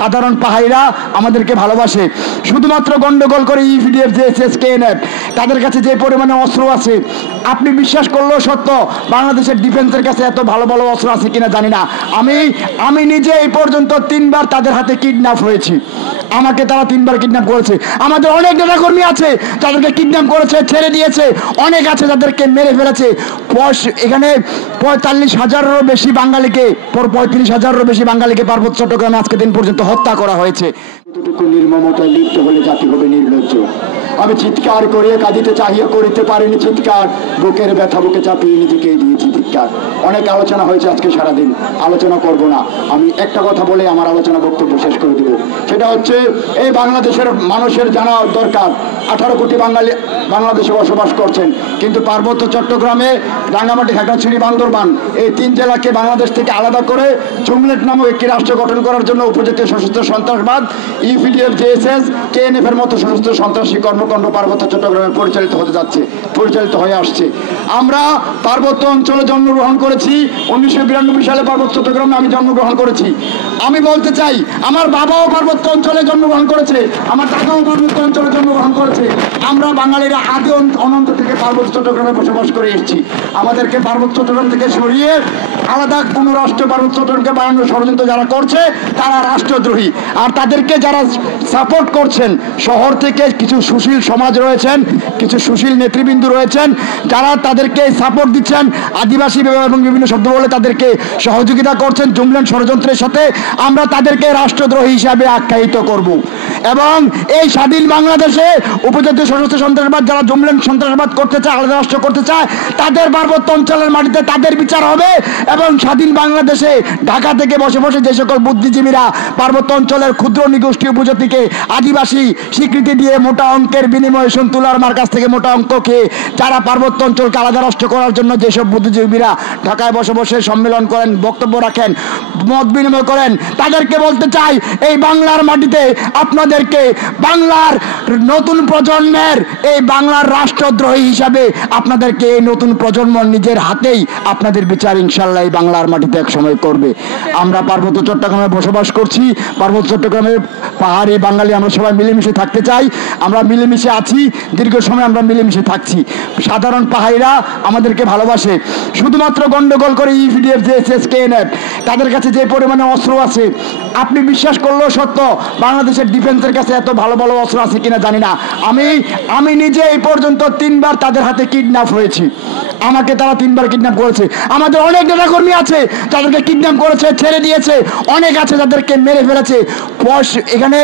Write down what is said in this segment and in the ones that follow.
সাধারণ পাহাড়িরা আমাদেরকে ভালোবাসে। শুধুমাত্র গন্ডগোল করে ইপিডিএফ, জেএসএস, কেএনএফ তাদের কাছে যে পরিমাণে অস্ত্র আছে, আপনি বিশ্বাস করলেও সত্য, বাংলাদেশের ডিফেন্সের কাছে এত ভালো ভালো অস্ত্র আছে কিনা জানি না। আমি নিজে এই পর্যন্ত 3বার তাদের হাতে কিডন্যাপ হয়েছি। আমাকে তারা 3বার কিডন্যাপ করেছে। আমাদের অনেক নেতাকর্মী আছে যাদেরকে কিডন্যাপ করেছে, ছেড়ে দিয়েছে। অনেক আছে যাদেরকে মেরে ফেলেছে। এখানে 45,000-এরও বেশি বাঙালিকে 35,000-এরও বেশি বাঙালিকে পার্বত্য চট্টগ্রামে আজকে দিন পর্যন্ত হত্যা করা হয়েছে। এতটুকু নির্মমতায় লিপ্ত হলে জাতি হবে নির্লজ্জ। আমি চিৎকার করিয়ে কাঁদিতে চাহিয়া করিতে পারিনি চিৎকার, বুকের ব্যথা বুকে চাপিয়ে নিজেকেই দিয়েছি চিৎকার। অনেক আলোচনা হয়েছে আজকে সারাদিন, আলোচনা করব না। আমি একটা কথা বলে আমার আলোচনা বক্তব্য শেষ করে দেব। সেটা হচ্ছে, এই বাংলাদেশের মানুষের জানা দরকার 18 কোটি বাঙালি বাংলাদেশে বসবাস করছেন, কিন্তু পার্বত্য চট্টগ্রামে রাঙ্গামাটি, খাগড়াছড়ি, বান্দরবান এই 3 জেলাকে বাংলাদেশ থেকে আলাদা করে জুমলেট নামক একটি রাষ্ট্র গঠন করার জন্য উপজাতীয় সশস্ত্র সন্ত্রাসবাদ, ইপিডিএফ, জেএসএস, কেএনএফ এর মতো সশস্ত্র সন্ত্রাসী কর্মকাণ্ড পার্বত্য চট্টগ্রামে পরিচালিত হয়ে আসছে। আমরা পার্বত্য অঞ্চলে জন্মগ্রহণ করেছি। 1992 সালে পার্বত্য চট্টগ্রামে আমি জন্মগ্রহণ করেছি। আমি বলতে চাই, আমার বাবাও পার্বত্য অঞ্চলে জন্মগ্রহণ করেছে, আমার দাদাও পার্বত্য অঞ্চলে জন্মগ্রহণ করেছে। আমরা বাঙালিরা আদি অনন্ত থেকে পার্বত্য চট্টগ্রামে বসবাস করে এসেছি। আমাদেরকে পার্বত্য চট্টগ্রাম থেকে সরিয়ে আলাদা কোনো রাষ্ট্র পার্বত্য চট্টগ্রামকে বানানোর ষড়যন্ত্র যারা করছে তারা রাষ্ট্রদ্রোহী। আর তাদেরকে যারা সাপোর্ট করছেন, শহর থেকে কিছু সুশীল সমাজ রয়েছেন, কিছু সুশীল নেতৃবৃন্দ রয়েছেন যারা তাদেরকে সাপোর্ট দিচ্ছেন, আদিবাসী এবং বিভিন্ন শব্দ বলে তাদেরকে সহযোগিতা করছেন জুমল্যান্ড ষড়যন্ত্রের সাথে। আমরা তাদেরকে রাষ্ট্রদ্রোহী হিসাবে আখ্যায়িত করব। এবং এই স্বাধীন বাংলাদেশে উপজাতীয় সশস্ত্র সন্ত্রাসবাদ যারা জুমল্যান্ড সন্ত্রাসবাদ করতে চায়, আলাদা রাষ্ট্র করতে চায়, তাদের পার্বত্য অঞ্চলের মাটিতে তাদের বিচার হবে। এবং স্বাধীন বাংলাদেশে ঢাকা থেকে বসে বসে যে সকল বুদ্ধিজীবীরা পার্বত্য অঞ্চলের ক্ষুদ্র নিগোষ্ঠী উপজাতিকে আদিবাসী স্বীকৃতি দিয়ে মোটা অঙ্কের বিনিময়ে তুলার মার কাছ থেকে মোটা অঙ্ক খেয়ে যারা পার্বত্য অঞ্চলকে আলাদা রাষ্ট্র করার জন্য যেসব বুদ্ধিজীবীরা ঢাকায় বসে বসে সম্মেলন করেন, বক্তব্য রাখেন, মত বিনিময় করেন, তাদেরকে বলতে চাই, এই বাংলার মাটিতে আপনাদেরকে বাংলার নতুন প্রজন্মের এই বাংলার রাষ্ট্রদ্রোহী হিসাবে আপনাদেরকে এই নতুন প্রজন্ম নিজের হাতেই আপনাদের বিচার ইনশাল্লাহ এই বাংলার মাটিতে এক সময় করবে। আমরা পার্বত্য চট্টগ্রামে বসবাস করছি। পার্বত্য চট্টগ্রামের পাহাড়ি বাঙালি আমরা সবাই মিলেমিশে থাকতে চাই। আমরা মিলেমিশে আছি, দীর্ঘ সময় আমরা মিলেমিশে থাকছি। সাধারণ পাহাড়িরা আমাদেরকে ভালোবাসে। শুধুমাত্র গন্ডগোল করে ইপিডিএফ, জেএসএস, কেএনএফ তাদের কাছে যে পরিমাণে অস্ত্র আছে, আপনি বিশ্বাস করলেও সত্য, বাংলাদেশের ডিফেন্সের কাছে এত ভালো ভালো অস্ত্র আছে কিনা জানি না। আমি নিজে এই পর্যন্ত 3বার তাদের হাতে কিডন্যাপ হয়েছি। আমাকে তারা 3বার কিডন্যাপ করেছে। আমাদের অনেক নেতাকর্মী আছে যাদেরকে কিডন্যাপ করেছে, ছেড়ে দিয়েছে। অনেক আছে যাদেরকে মেরে ফেলেছে। এখানে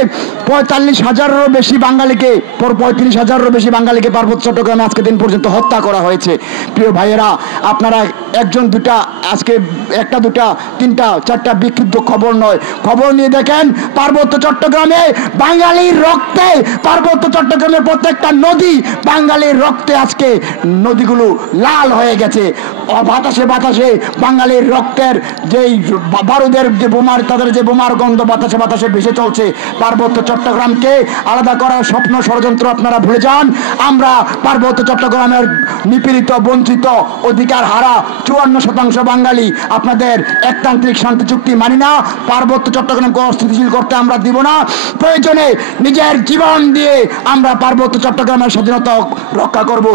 45,000-এরও বেশি বাঙালিকে 35,000-এরও বেশি বাঙালিকে পার্বত্য চট্টগ্রামে আজকে দিন পর্যন্ত হত্যা করা হয়েছে। প্রিয় ভাইয়েরা, আপনারা একজন দুটা, আজকে একটা দুটা তিনটা চারটা বিক্ষিপ্ত খবর নয়, খবর নিয়ে দেখেন পার্বত্য চট্টগ্রামে বাঙালির রক্তে, পার্বত্য চট্টগ্রামের প্রত্যেকটা নদী বাঙালির রক্তে আজকে নদীগুলো লাল হয়ে গেছে। বাতাসে বাতাসে বাঙালির রক্তের যেই বারুদের যে বোমার, তাদের যে বোমার গন্ধ বাতাসে বাতাসে ভেসে চলছে। পার্বত্য চট্টগ্রামকে আলাদা করার স্বপ্ন ষড়যন্ত্র আপনারা ভুলে যান। আমরা পার্বত্য চট্টগ্রামের নিপীড়িত, বঞ্চিত, অধিকার হারা 54% বাঙালি আপনাদের একতান্ত্রিক শান্তি চুক্তি মানি না। পার্বত্য চট্টগ্রামকে অস্থিতিশীল করতে আমরা দিব না। প্রয়োজনে নিজের জীবন দিয়ে আমরা পার্বত্য চট্টগ্রামের স্বাধীনতা রক্ষা করব।